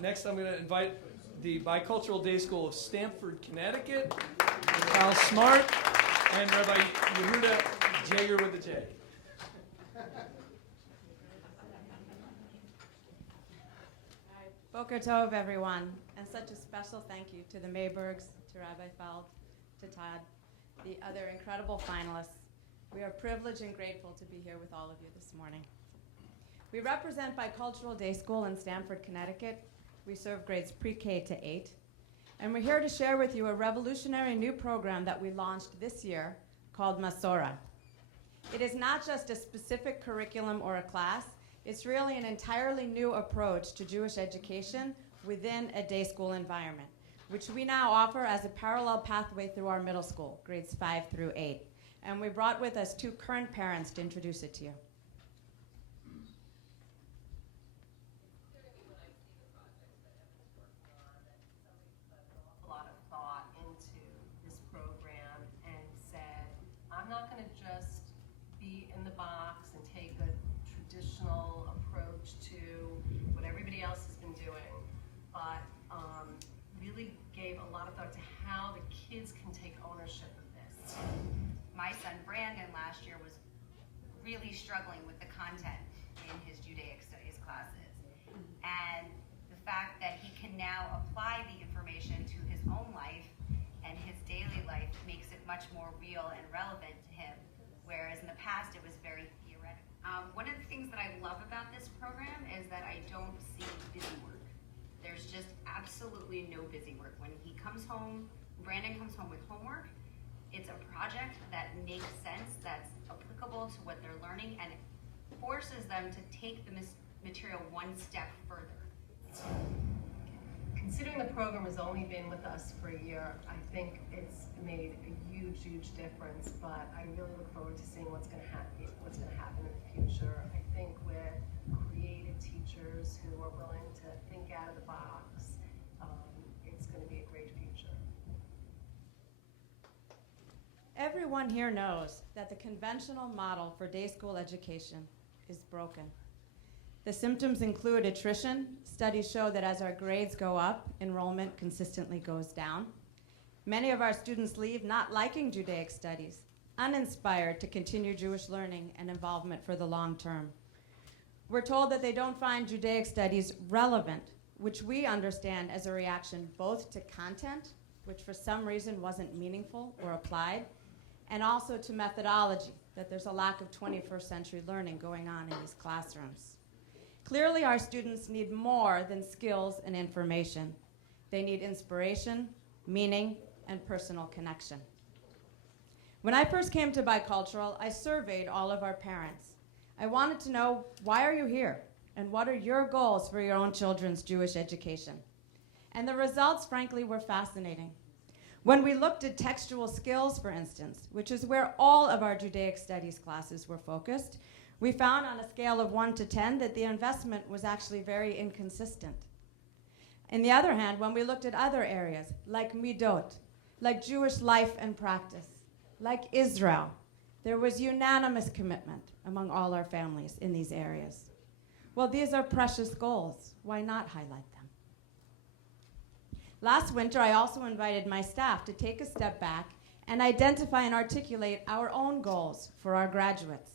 Next, I'm going to invite the Bicultural Day School of Stamford, Connecticut, Michal Smart, and Rabbi Yehuda Jeiger with the J. Boker Tov, everyone, and such a special thank you to the Maybergs, to Rabbi Feld, to Todd, the other incredible finalists. We are privileged and grateful to be here with all of you this morning. We represent Bicultural Day School in Stamford, Connecticut. We serve grades pre-K to 8. And we're here to share with you a revolutionary new program that we launched this year called Masora. It is not just a specific curriculum or a class. It's really an entirely new approach to Jewish education within a day school environment, which we now offer as a parallel pathway through our middle school, grades 5 through 8. And we brought with us 2 current parents to introduce it to you. A lot of thought into this program and said, I'm not going to just be in the box and take a traditional approach to what everybody else has been doing, but really gave a lot of thought to how the kids can take ownership of this. My son Brandon last year was really struggling with the content in his Judaic studies classes. And the fact that he can now apply the information to his own life and his daily life makes it much more real and relevant to him, whereas in the past it was very theoretical. One of the things that I love about this program is that I don't see busy work. There's just absolutely no busy work. When he comes home, Brandon comes home with homework, it's a project that makes sense, that's applicable to what they're learning, and it forces them to take the material one step further. Considering the program has only been with us for a year, I think it's made a huge, huge difference, but I really look forward to seeing what's going to happen in the future. I think with creative teachers who are willing to think out of the box, it's going to be a great future. Everyone here knows that the conventional model for day school education is broken. The symptoms include attrition. Studies show that as our grades go up, enrollment consistently goes down. Many of our students leave not liking Judaic studies, uninspired to continue Jewish learning and involvement for the long term. We're told that they don't find Judaic studies relevant, which we understand as a reaction both to content, which for some reason wasn't meaningful or applied, and also to methodology, that there's a lack of 21st century learning going on in these classrooms. Clearly, our students need more than skills and information. They need inspiration, meaning, and personal connection. When I first came to Bicultural, I surveyed all of our parents. I wanted to know, why are you here? And what are your goals for your own children's Jewish education? And the results, frankly, were fascinating. When we looked at textual skills, for instance, which is where all of our Judaic studies classes were focused, we found on a scale of 1 to 10 that the investment was actually very inconsistent. On the other hand, when we looked at other areas, like midot, like Jewish life and practice, like Israel, there was unanimous commitment among all our families in these areas. Well, these are precious goals. Why not highlight them? Last winter, I also invited my staff to take a step back and identify and articulate our own goals for our graduates.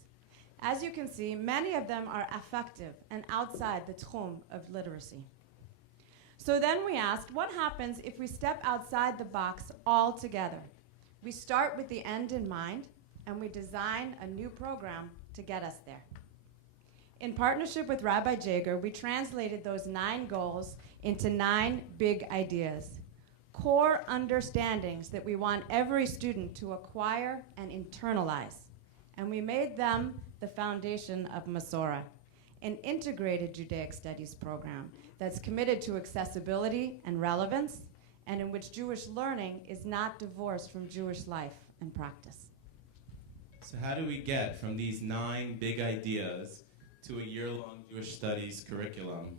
As you can see, many of them are affective and outside the tchum of literacy. So then we asked, what happens if we step outside the box altogether? We start with the end in mind, and we design a new program to get us there. In partnership with Rabbi Jeiger, we translated those 9 goals into 9 big ideas, core understandings that we want every student to acquire and internalize. And we made them the foundation of Masora, an integrated Judaic studies program that's committed to accessibility and relevance, and in which Jewish learning is not divorced from Jewish life and practice. So how do we get from these 9 big ideas to a year-long Jewish studies curriculum?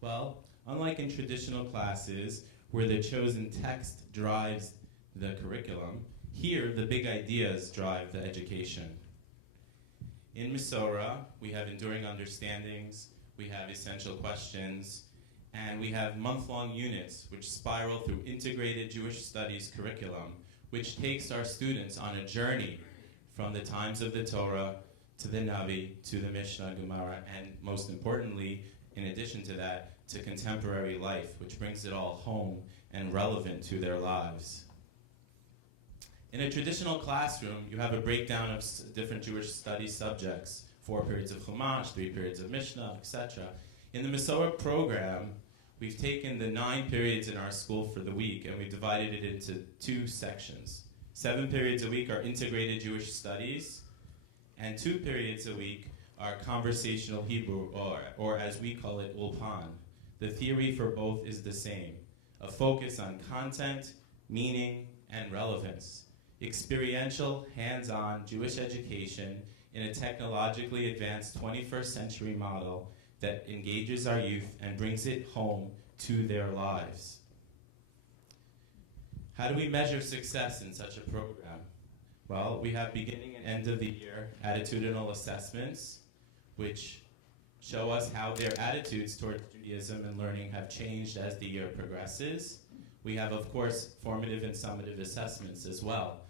Well, unlike in traditional classes where the chosen text drives the curriculum, here the big ideas drive the education. In Masora, we have enduring understandings, we have essential questions, and And we have month-long units which spiral through integrated Jewish studies curriculum, which takes our students on a journey from the times of the Torah to the Navi, to the Mishnah, Gemara, and most importantly, in addition to that, to contemporary life, which brings it all home and relevant to their lives. In a traditional classroom, you have a breakdown of different Jewish study subjects, 4 periods of Chumash, 3 periods of Mishnah, etc. In the Masora program, we've taken the 9 periods in our school for the week and we've divided it into 2 sections. 7 periods a week are integrated Jewish studies, and 2 periods a week are conversational Hebrew, or as we call it, Ulpan. The theory for both is the same, a focus on content, meaning, and relevance. Experiential, hands-on Jewish education in a technologically advanced 21st century model that engages our youth and brings it home to their lives. How do we measure success in such a program? Well, we have beginning and end of the year attitudinal assessments, which show us how their attitudes towards Judaism and learning have changed as the year progresses. We have, of course, formative and summative assessments as well.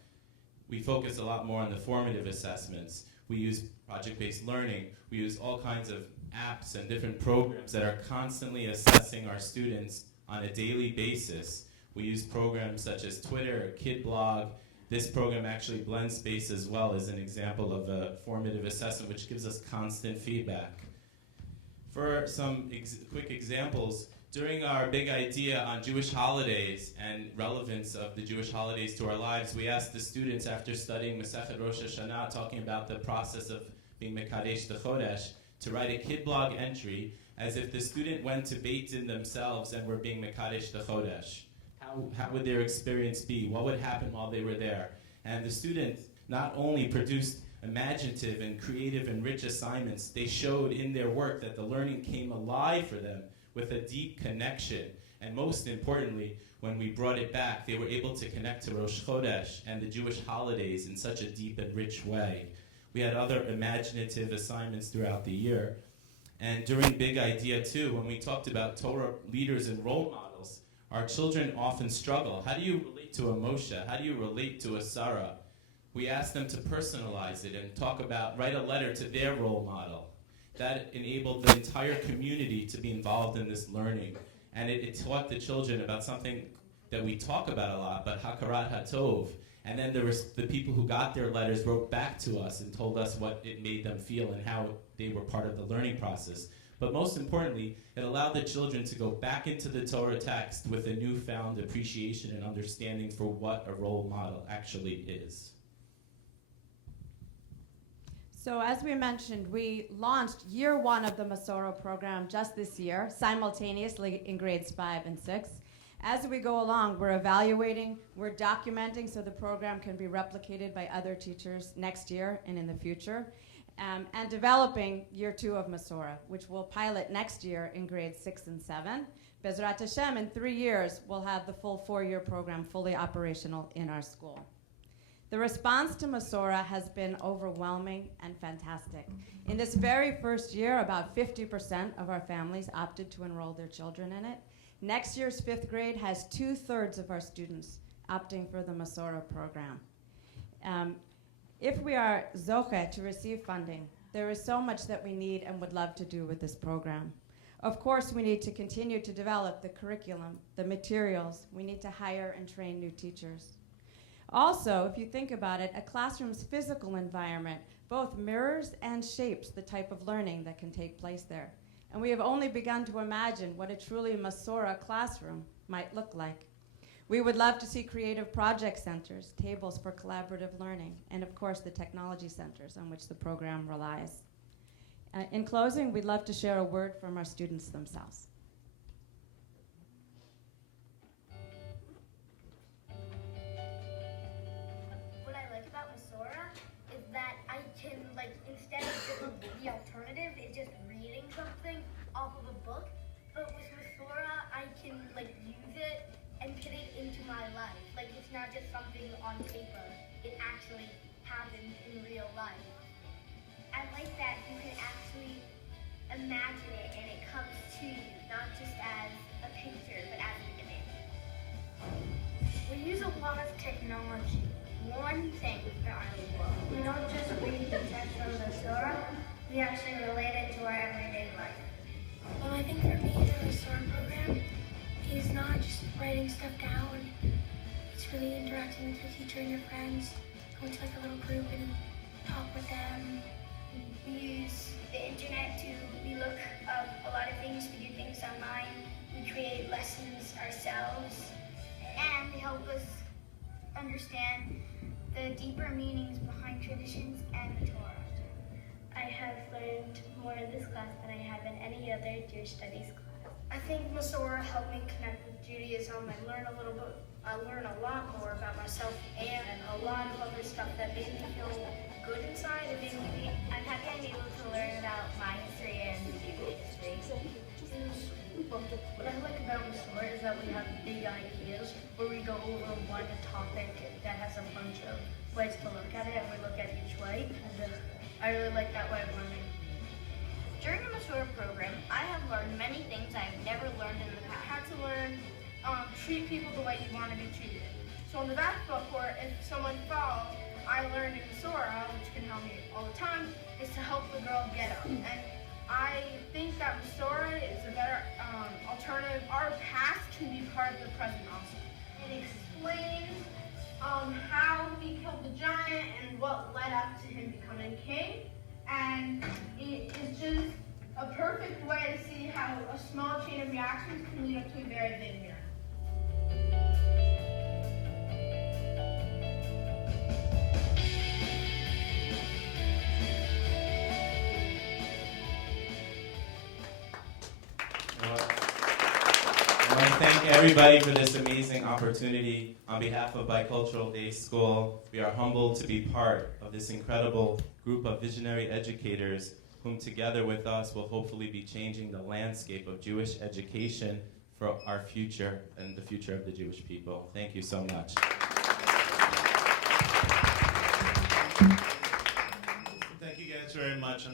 We focus a lot more on the formative assessments. We use project-based learning. We use all kinds of apps and different programs that are constantly assessing our students on a daily basis. We use programs such as Twitter, KidBlog. This program actually blends space as well as an example of a formative assessment which gives us constant feedback. For some quick examples, during our big idea on Jewish holidays and relevance of the Jewish holidays to our lives, we asked the students after studying Masechet Rosh Hashanah, talking about the process of being Mekadesh the Chodesh, to write a KidBlog entry as if the student went to Beit Din themselves and were being Mekadesh the Chodesh. How would their experience be? What would happen while they were there? And the students not only produced imaginative and creative and rich assignments, they showed in their work that the learning came alive for them with a deep connection. And most importantly, when we brought it back, they were able to connect to Rosh Chodesh and the Jewish holidays in such a deep and rich way. We had other imaginative assignments throughout the year. And during Big Idea 2, when we talked about Torah leaders and role models, our children often struggle. How do you relate to a Moshe? How do you relate to a Sarah? We asked them to personalize it and write a letter to their role model. That enabled the entire community to be involved in this learning. And it taught the children about something that we talk about a lot, but Hakarat HaTov. And then there was the people who got their letters wrote back to us and told us what it made them feel and how they were part of the learning process. But most importantly, it allowed the children to go back into the Torah text with a newfound appreciation and understanding for what a role model actually is. So as we mentioned, we launched year 1 of the Masora program just this year, simultaneously in grades 5 and 6. As we go along, we're evaluating, we're documenting so the program can be replicated by other teachers next year and in the future, and developing year 2 of Masora, which we'll pilot next year in grades 6 and 7. Bezrat Hashem, in 3 years, we'll have the full 4-year program fully operational in our school. The response to Masora has been overwhelming and fantastic. In this very first year, about 50% of our families opted to enroll their children in it. Next year's 5th grade has 2/3 of our students opting for the Masora program. If we are zoche to receive funding, there is so much that we need and would love to do with this program. Of course, we need to continue to develop the curriculum, the materials. We need to hire and train new teachers. Also, if you think about it, a classroom's physical environment both mirrors and shapes the type of learning that can take place there. And we have only begun to imagine what a truly Masora classroom might look like. We would love to see creative project centers, tables for collaborative learning, and of course the technology centers on which the program relies. In closing, we'd love to share a word from our students themselves. What I like about Masora is that I can, instead of just the alternative is just reading something off of a book, but with Masora I can use it and put it into my life. It's not just something on paper, it actually happens in real life. I like that you can actually imagine it and it comes to you, not just as a with your teacher and your friends, go into like a little group and talk with them. We use the internet we look up a lot of things, we do things online, we create lessons ourselves, and they help us understand the deeper meanings behind traditions and the Torah. I have learned more in this class than I have in any other Jewish studies class. I think Masora helped me connect with Judaism and learn a lot more about myself and a lot of other stuff that made me feel good inside and made me. I'm happy I'm able to learn about my history and the Jewish history. What I like about Masora is that we have big ideas where we go over one topic that has a bunch of ways to look at it, and we look at each way. And I really like that way of learning. During the Masora program, I have learned many things I've never learned in the past. I had to learn treat people the way you want to be treated. So on the basketball court, if someone falls, I learned in Masora, which can help me all the time, is to help the girl get up. And I think that Masora is a better alternative. Our past can be part of the present also. It explains how he killed the giant and what led up to him becoming king. And it is just a perfect way to see how a small chain of reactions can lead up to a very big miracle. I want to thank everybody for this amazing opportunity. On behalf of Bicultural Day School, we are humbled to be part of this incredible group of visionary educators whom together with us will hopefully be changing the landscape of Jewish education for our future and the future of the Jewish people. Thank you so much. Thank you guys very much.